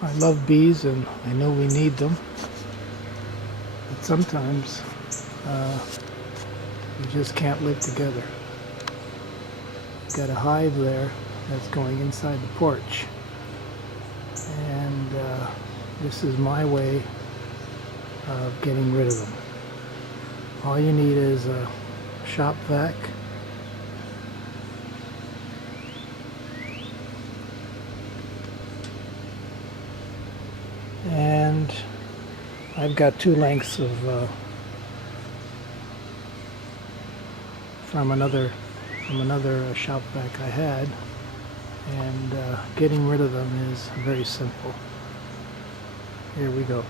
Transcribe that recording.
I love bees and I know we need them, but sometimes you just can't live together. Got a hive there that's going inside the porch, and this is my way of getting rid of them. All you need is a shop vac, and I've got two lengths of from another shop vac I had, and getting rid of them is very simple. Here we go.